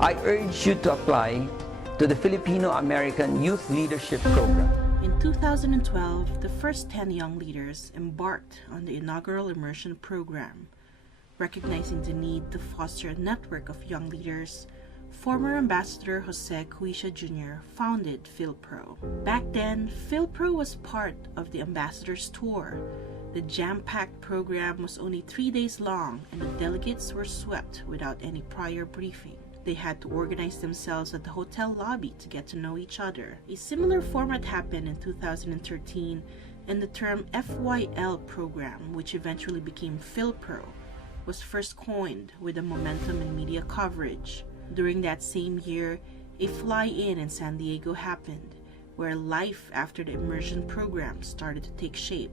I urge you to apply to the Filipino-American Youth Leadership Program. In 2012, the first 10 young leaders embarked on the inaugural immersion program. Recognizing the need to foster a network of young leaders, former Ambassador Jose Cuisha Jr. founded FYLPRO. Back then, FYLPRO was part of the Ambassador's Tour. The jam-packed program was only 3 days long, and the delegates were swept without any prior briefing. They had to organize themselves at the hotel lobby to get to know each other. A similar format happened in 2013, and the term FYL program, which eventually became FYLPRO, was first coined with the momentum in media coverage. During that same year, a fly-in in San Diego happened, where life after the immersion program started to take shape.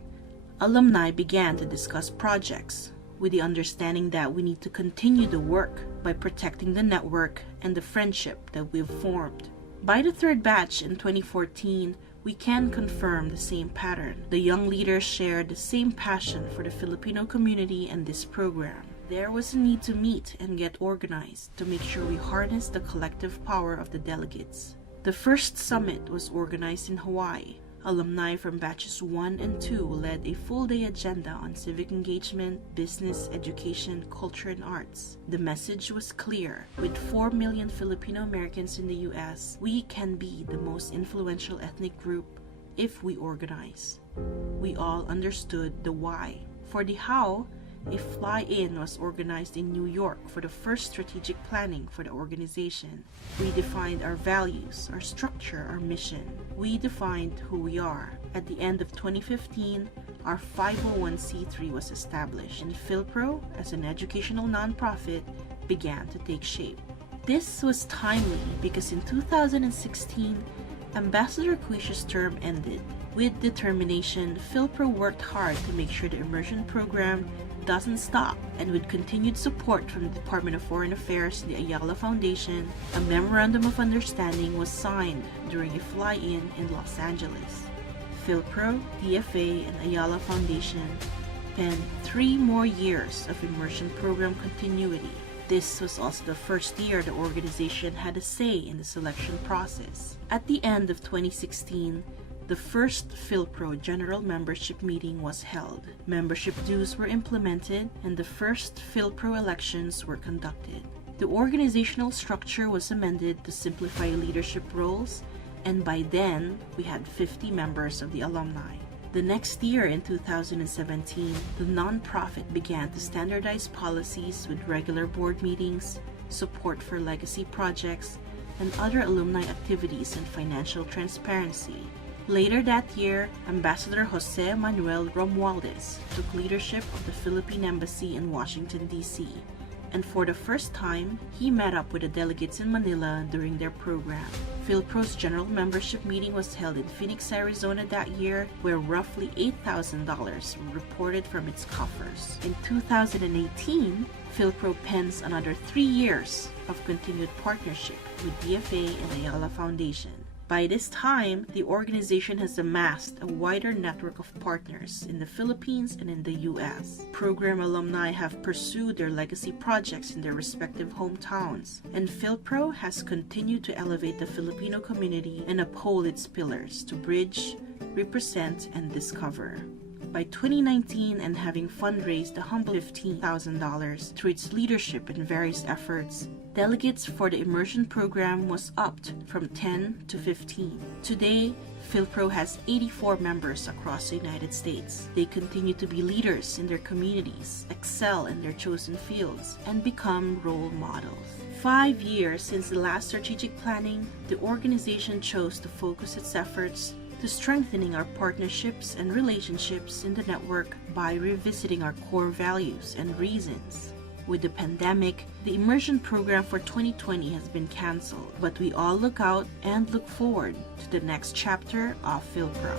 Alumni began to discuss projects, with the understanding that we need to continue the work by protecting the network and the friendship that we've formed. By the third batch in 2014, we can confirm the same pattern. The young leaders shared the same passion for the Filipino community and this program. There was a need to meet and get organized to make sure we harness the collective power of the delegates. The first summit was organized in Hawaii. Alumni from batches 1 and 2 led a full-day agenda on civic engagement, business, education, culture, and arts. The message was clear. With 4 million Filipino Americans in the US, we can be the most influential ethnic group if we organize. We all understood the why. For the how, a fly-in was organized in New York for the first strategic planning for the organization. We defined our values, our structure, our mission. We defined who we are. At the end of 2015, our 501c3 was established, and FYLPRO, as an educational nonprofit, began to take shape. This was timely because in 2016, Ambassador Cuisha's term ended. With determination, FYLPRO worked hard to make sure the immersion program doesn't stop, and with continued support from the Department of Foreign Affairs and the Ayala Foundation, a Memorandum of Understanding was signed during a fly-in in Los Angeles. FYLPRO, DFA, and Ayala Foundation penned 3 more years of immersion program continuity. This was also the first year the organization had a say in the selection process. At the end of 2016, the first FYLPRO General Membership Meeting was held. Membership dues were implemented, and the first FYLPRO elections were conducted. The organizational structure was amended to simplify leadership roles, and by then, we had 50 members of the alumni. The next year, in 2017, the nonprofit began to standardize policies with regular board meetings, support for legacy projects, and other alumni activities and financial transparency. Later that year, Ambassador Jose Manuel Romualdez took leadership of the Philippine Embassy in Washington, D.C., and for the first time, he met up with the delegates in Manila during their program. FYLPRO's general membership meeting was held in Phoenix, Arizona that year, where roughly $8,000 were reported from its coffers. In 2018, FYLPRO pens another 3 years of continued partnership with DFA and Ayala Foundation. By this time, the organization has amassed a wider network of partners in the Philippines and in the US. Program alumni have pursued their legacy projects in their respective hometowns, and FYLPRO has continued to elevate the Filipino community and uphold its pillars to bridge, represent, and discover. By 2019, and having fundraised a humble $15,000 through its leadership and various efforts, delegates for the immersion program was upped from 10 to 15. Today, FYLPRO has 84 members across the United States. They continue to be leaders in their communities, excel in their chosen fields, and become role models. 5 years since the last strategic planning, the organization chose to focus its efforts to strengthening our partnerships and relationships in the network by revisiting our core values and reasons. With the pandemic, the immersion program for 2020 has been canceled, but we all look out and look forward to the next chapter of FYLPRO.